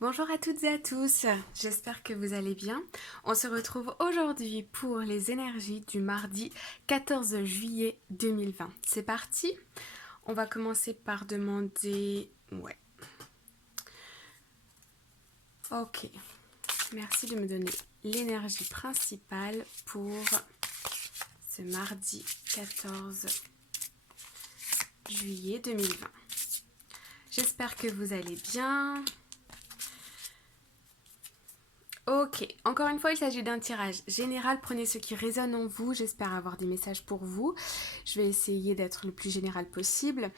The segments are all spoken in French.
Bonjour à toutes et à tous, j'espère que vous allez bien. On se retrouve aujourd'hui pour les énergies du mardi 14 juillet 2020. C'est parti. On va commencer par demander... Ouais. Ok. Merci de me donner l'énergie principale pour ce mardi 14 juillet 2020. J'espère que vous allez bien. Ok, encore une fois, il s'agit d'un tirage général. Prenez ce qui résonne en vous. J'espère avoir des messages pour vous. Je vais essayer d'être le plus général possible.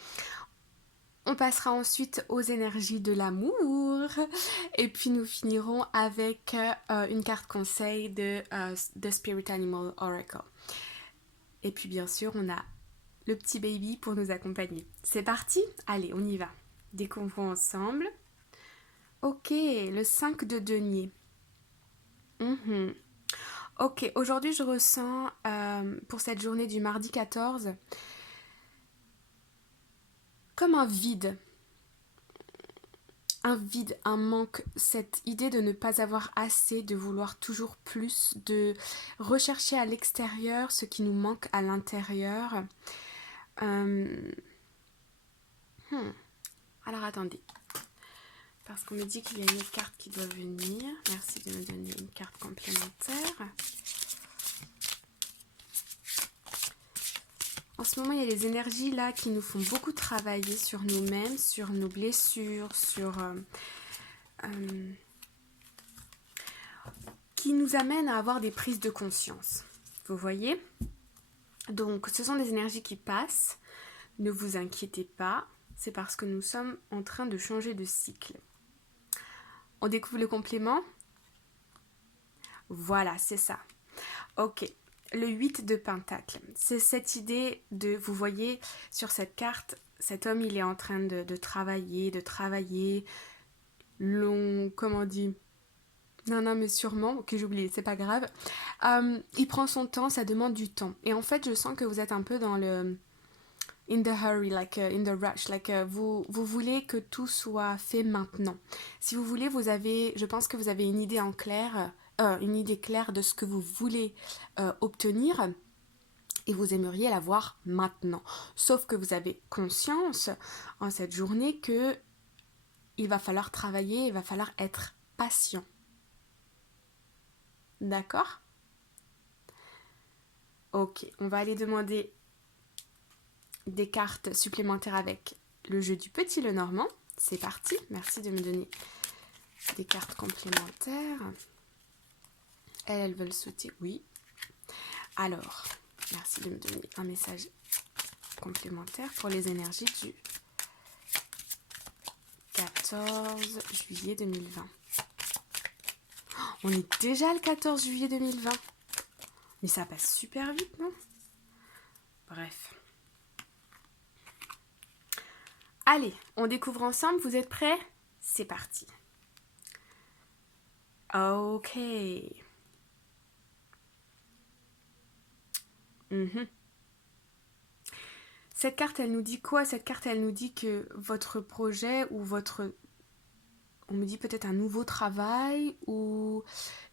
On passera ensuite aux énergies de l'amour. Et puis nous finirons avec une carte conseil de The Spirit Animal Oracle. Et puis bien sûr, on a le petit baby pour nous accompagner. C'est parti? Allez, on y va. Découvrons ensemble. Ok, le 5 de denier. Ok, aujourd'hui je ressens pour cette journée du mardi 14 comme un vide, un manque, cette idée de ne pas avoir assez, de vouloir toujours plus, de rechercher à l'extérieur ce qui nous manque à l'intérieur. Alors attendez, parce qu'on me dit qu'il y a une autre carte qui doit venir. Merci de me donner une carte complémentaire. En ce moment, il y a les énergies là qui nous font beaucoup travailler sur nous-mêmes, sur nos blessures, qui nous amènent à avoir des prises de conscience. Vous voyez? Donc, ce sont des énergies qui passent. Ne vous inquiétez pas, c'est parce que nous sommes en train de changer de cycle. On découvre le complément? Voilà, c'est ça. Ok. Le 8 de Pentacle, c'est cette idée de, vous voyez sur cette carte, cet homme il est en train de travailler, long, comment on dit, non mais sûrement, ok j'ai oublié, c'est pas grave, il prend son temps, ça demande du temps, et en fait je sens que vous êtes un peu dans le in the hurry, like in the rush, like vous voulez que tout soit fait maintenant. Si vous voulez, je pense que vous avez une idée en clair, une idée claire de ce que vous voulez obtenir et vous aimeriez l'avoir maintenant. Sauf que vous avez conscience en cette journée que il va falloir travailler, il va falloir être patient. D'accord? Ok, on va aller demander des cartes supplémentaires avec le jeu du petit Lenormand. C'est parti, merci de me donner des cartes complémentaires. Elles veulent sauter, oui. Alors, merci de me donner un message complémentaire pour les énergies du 14 juillet 2020. On est déjà le 14 juillet 2020. Mais ça passe super vite, non? Bref. Allez, on découvre ensemble, vous êtes prêts? C'est parti. Ok. Cette carte, elle nous dit quoi? Cette carte, elle nous dit que votre projet ou on me dit peut-être un nouveau travail ou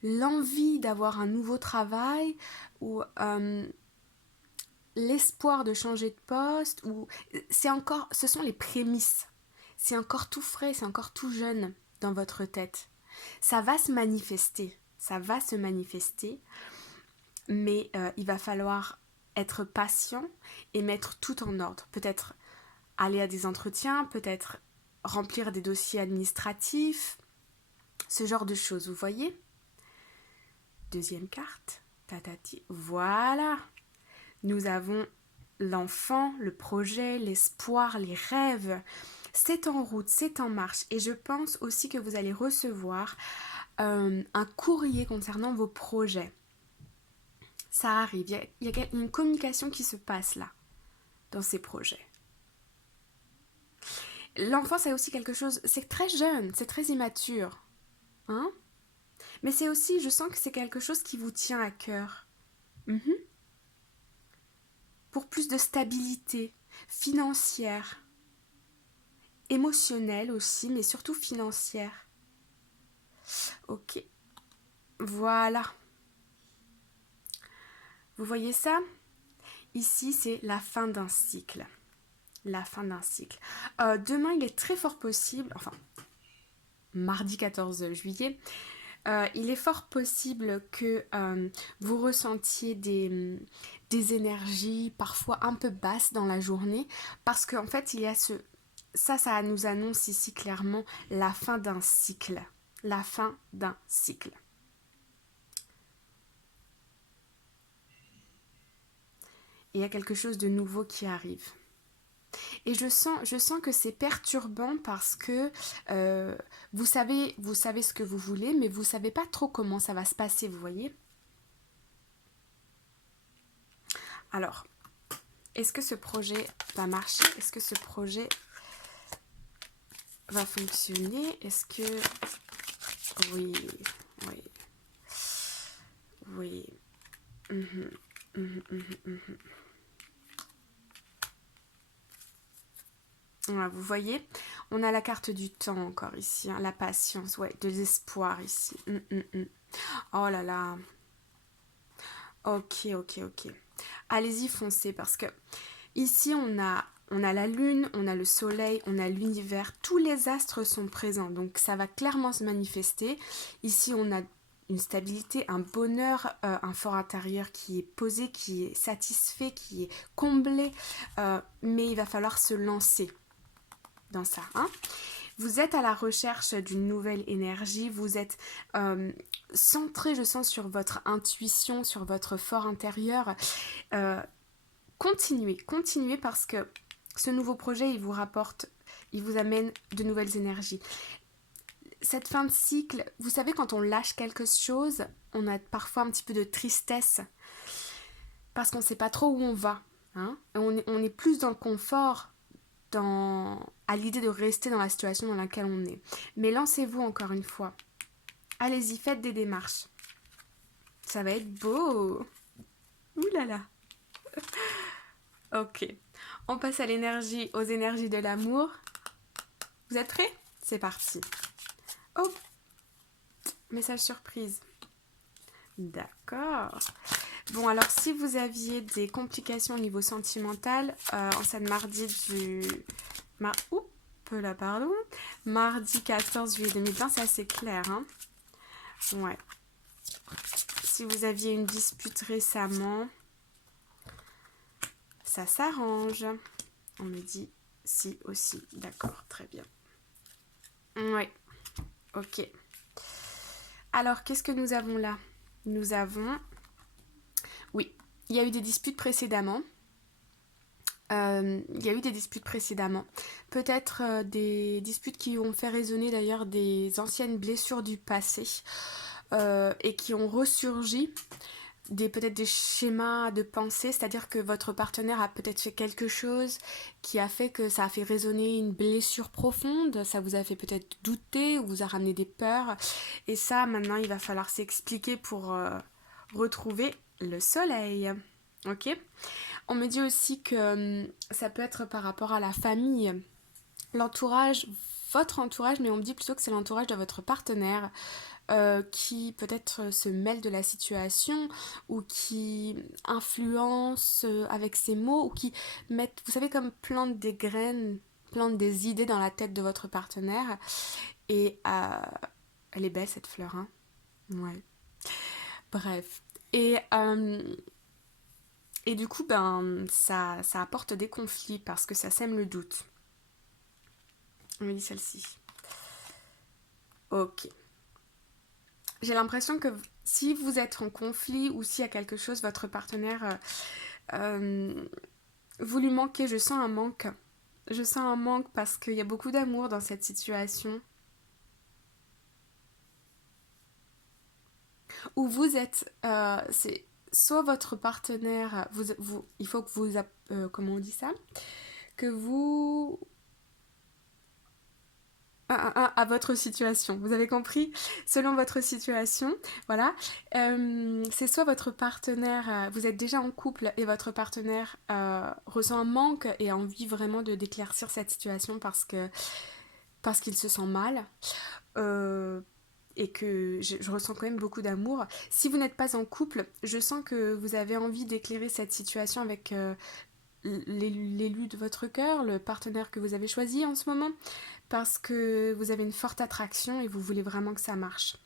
l'envie d'avoir un nouveau travail ou l'espoir de changer de poste ou ce sont les prémices. C'est encore tout frais, c'est encore tout jeune dans votre tête. Ça va se manifester, mais il va falloir être patient et mettre tout en ordre. Peut-être aller à des entretiens, peut-être remplir des dossiers administratifs, ce genre de choses, vous voyez? Deuxième carte, tatati, voilà. Nous avons l'enfant, le projet, l'espoir, les rêves. C'est en route, c'est en marche. Et je pense aussi que vous allez recevoir un courrier concernant vos projets. Ça arrive, il y a une communication qui se passe là, dans ces projets. L'enfant, c'est aussi quelque chose, c'est très jeune, c'est très immature. Hein? Mais c'est aussi, je sens que c'est quelque chose qui vous tient à cœur. Pour plus de stabilité financière, émotionnelle aussi, mais surtout financière. Ok, voilà. Vous voyez ça? Ici, c'est la fin d'un cycle. La fin d'un cycle. Demain, il est très fort possible, enfin, mardi 14 juillet, il est fort possible que vous ressentiez des énergies parfois un peu basses dans la journée, parce qu'en fait, il y a ça nous annonce ici clairement la fin d'un cycle. La fin d'un cycle. Et il y a quelque chose de nouveau qui arrive. Et je sens que c'est perturbant parce que vous savez ce que vous voulez, mais vous savez pas trop comment ça va se passer, vous voyez. Alors, est-ce que ce projet va marcher? Est-ce que ce projet va fonctionner? Est-ce que... Oui, oui, oui. Mhm, mhm, mhm, mhm. Voilà, vous voyez, on a la carte du temps encore ici, hein, la patience, ouais, de l'espoir ici. Oh là là. Ok, ok, ok. Allez-y, foncez, parce que ici, on a la lune, on a le soleil, on a l'univers, tous les astres sont présents, donc ça va clairement se manifester. Ici, on a une stabilité, un bonheur, un fort intérieur qui est posé, qui est satisfait, qui est comblé, mais il va falloir se lancer dans ça, hein. Vous êtes à la recherche d'une nouvelle énergie, vous êtes centré, je sens, sur votre intuition, sur votre fort intérieur. Euh, continuez parce que ce nouveau projet, il vous amène de nouvelles énergies. Cette fin de cycle, vous savez, quand on lâche quelque chose, on a parfois un petit peu de tristesse parce qu'on ne sait pas trop où on va, hein. On est plus dans le confort, à l'idée de rester dans la situation dans laquelle on est. Mais lancez-vous encore une fois. Allez-y, faites des démarches. Ça va être beau. Ouh là là. Ok. On passe aux énergies de l'amour. Vous êtes prêts? C'est parti. Oh, message surprise. D'accord. Bon, alors si vous aviez des complications au niveau sentimental, en cette mardi mardi 14 juillet 2020, c'est assez clair, hein. Ouais. Si vous aviez une dispute récemment, ça s'arrange. On me dit si aussi. D'accord, très bien. Ouais, ok. Alors, qu'est-ce que nous avons là? Nous avons... Oui, il y a eu des disputes précédemment. Peut-être des disputes qui ont fait résonner d'ailleurs des anciennes blessures du passé et qui ont ressurgi peut-être des schémas de pensée, c'est-à-dire que votre partenaire a peut-être fait quelque chose qui a fait que ça a fait résonner une blessure profonde, ça vous a fait peut-être douter ou vous a ramené des peurs. Et ça, maintenant, il va falloir s'expliquer pour retrouver le soleil. Ok? On me dit aussi que ça peut être par rapport à la famille, l'entourage, votre entourage, mais on me dit plutôt que c'est l'entourage de votre partenaire qui peut-être se mêle de la situation ou qui influence avec ses mots ou qui mettent, vous savez, comme plante des graines, plante des idées dans la tête de votre partenaire. Et elle est belle cette fleur, hein. Ouais. Bref. Et du coup, ben, ça apporte des conflits parce que ça sème le doute. On me dit celle-ci. Ok. J'ai l'impression que si vous êtes en conflit ou s'il y a quelque chose, votre partenaire, vous lui manquez. Je sens un manque. Je sens un manque parce qu'il y a beaucoup d'amour dans cette situation. Où vous êtes, c'est soit votre partenaire, il faut que vous, comment on dit ça? Que vous à votre situation. Vous avez compris? Selon votre situation, voilà. C'est soit votre partenaire, vous êtes déjà en couple et votre partenaire ressent un manque et a envie vraiment d'éclaircir cette situation parce qu'il se sent mal. et que je ressens quand même beaucoup d'amour. Si vous n'êtes pas en couple, je sens que vous avez envie d'éclairer cette situation avec l'élu de votre cœur, le partenaire que vous avez choisi en ce moment, parce que vous avez une forte attraction et vous voulez vraiment que ça marche.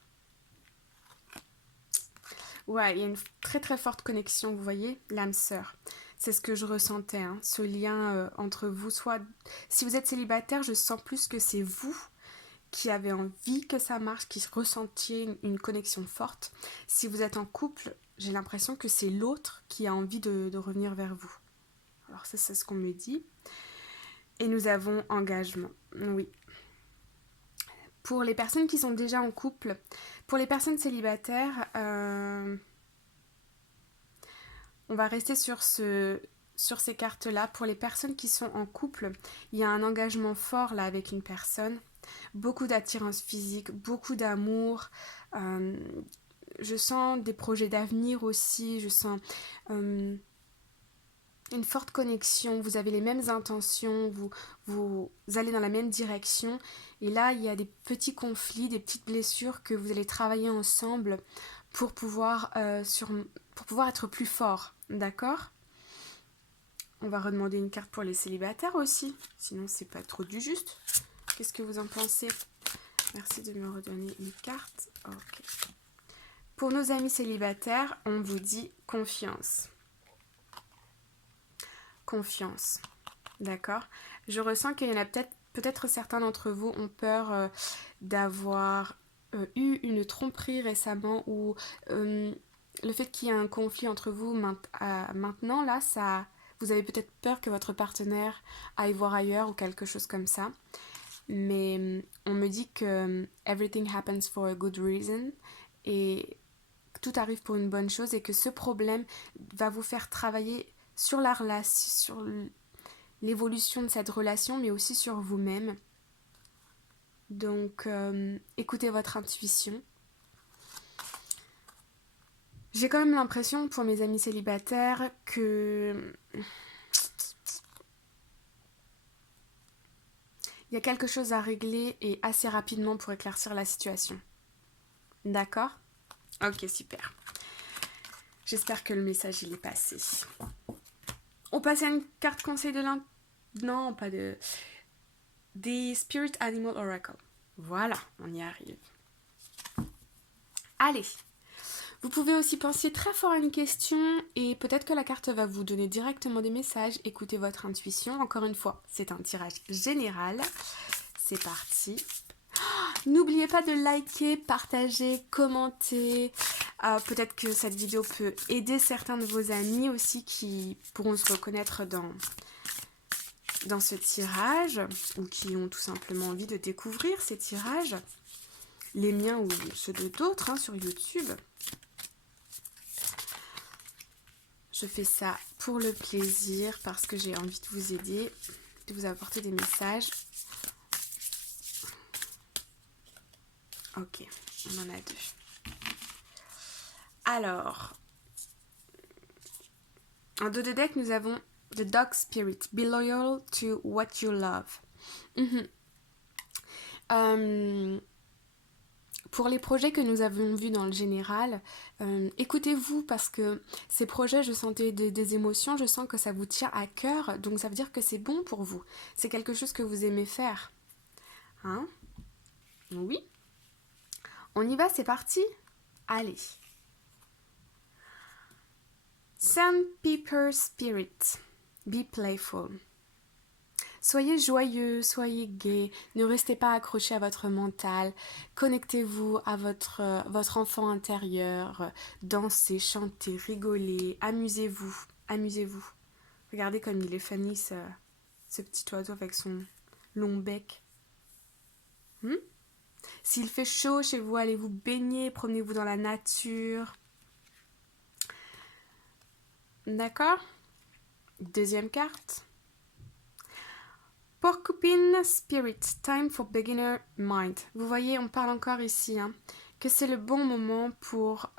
Ouais, il y a une très très forte connexion, vous voyez, l'âme sœur. C'est ce que je ressentais, hein, ce lien entre vous. Soit, si vous êtes célibataire, je sens plus que c'est vous qui avez envie que ça marche, qui ressentiez une connexion forte. Si vous êtes en couple, j'ai l'impression que c'est l'autre qui a envie de revenir vers vous. Alors ça, c'est ce qu'on me dit. Et nous avons engagement, oui. Pour les personnes qui sont déjà en couple, pour les personnes célibataires, on va rester sur ces cartes-là. Pour les personnes qui sont en couple, il y a un engagement fort là avec une personne. Beaucoup d'attirance physique, beaucoup d'amour. Je sens des projets d'avenir aussi. Je sens une forte connexion. Vous avez les mêmes intentions. Vous allez dans la même direction. Et là, il y a des petits conflits, des petites blessures que vous allez travailler ensemble pour pouvoir être plus fort. D'accord ? On va redemander une carte pour les célibataires aussi. Sinon, c'est pas trop du juste. Qu'est-ce que vous en pensez ? Merci de me redonner une carte. Ok. Pour nos amis célibataires, on vous dit confiance. Confiance. D'accord ? Je ressens qu'il y en a peut-être certains d'entre vous ont peur d'avoir eu une tromperie récemment ou le fait qu'il y ait un conflit entre vous maintenant, là, ça, vous avez peut-être peur que votre partenaire aille voir ailleurs ou quelque chose comme ça. Mais on me dit que everything happens for a good reason et tout arrive pour une bonne chose et que ce problème va vous faire travailler sur la relation, sur l'évolution de cette relation, mais aussi sur vous-même. Donc, écoutez votre intuition. J'ai quand même l'impression, pour mes amis célibataires, que il y a quelque chose à régler et assez rapidement pour éclaircir la situation. D'accord ? Ok, super. J'espère que le message il est passé. On passe à une carte conseil de l'un... Non, pas de... Des Spirit Animal Oracle. Voilà, on y arrive. Allez. Vous pouvez aussi penser très fort à une question et peut-être que la carte va vous donner directement des messages. Écoutez votre intuition. Encore une fois, c'est un tirage général. C'est parti. N'oubliez pas de liker, partager, commenter. Peut-être que cette vidéo peut aider certains de vos amis aussi qui pourront se reconnaître dans ce tirage ou qui ont tout simplement envie de découvrir ces tirages. Les miens ou ceux d'autres sur YouTube. Je fais ça pour le plaisir parce que j'ai envie de vous aider, de vous apporter des messages. Ok, on en a deux. Alors, en dos de deck, nous avons The Dog Spirit. Be loyal to what you love. Pour les projets que nous avons vus dans le général, écoutez-vous parce que ces projets, je sentais des émotions, je sens que ça vous tient à cœur, donc ça veut dire que c'est bon pour vous. C'est quelque chose que vous aimez faire. Hein ? Oui ? On y va, c'est parti ? Allez. Sandpiper Spirit. Be playful. Soyez joyeux, soyez gai, ne restez pas accrochés à votre mental, connectez-vous à votre enfant intérieur, dansez, chantez, rigolez, amusez-vous, amusez-vous. Regardez comme il est funny ce petit oiseau avec son long bec. S'il fait chaud chez vous, allez vous baigner, promenez-vous dans la nature. D'accord ? Deuxième carte. Porcupine Spirit, time for beginner mind. Vous voyez, on parle encore ici, que c'est le bon moment pour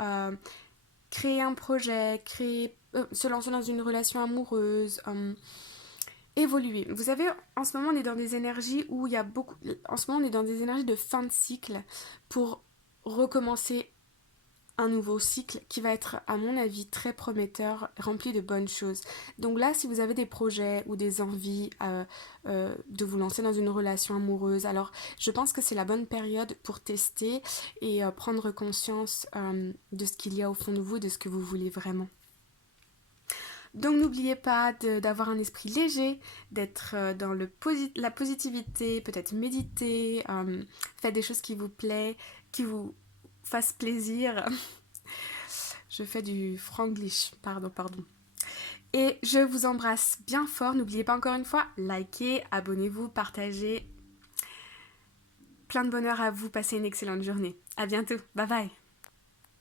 créer un projet, se lancer dans une relation amoureuse, évoluer. Vous savez, en ce moment, on est dans des énergies où il y a beaucoup... En ce moment, on est dans des énergies de fin de cycle pour recommencer un nouveau cycle qui va être, à mon avis, très prometteur, rempli de bonnes choses. Donc là, si vous avez des projets ou des envies de vous lancer dans une relation amoureuse, alors je pense que c'est la bonne période pour tester et prendre conscience de ce qu'il y a au fond de vous, de ce que vous voulez vraiment. Donc n'oubliez pas d'avoir un esprit léger, d'être dans la positivité, peut-être méditer, faites des choses qui vous plaisent, qui vous fassent plaisir. Je fais du franglish, pardon. Et je vous embrasse bien fort. N'oubliez pas encore une fois, likez, abonnez-vous, partagez. Plein de bonheur à vous, passez une excellente journée. À bientôt, bye bye.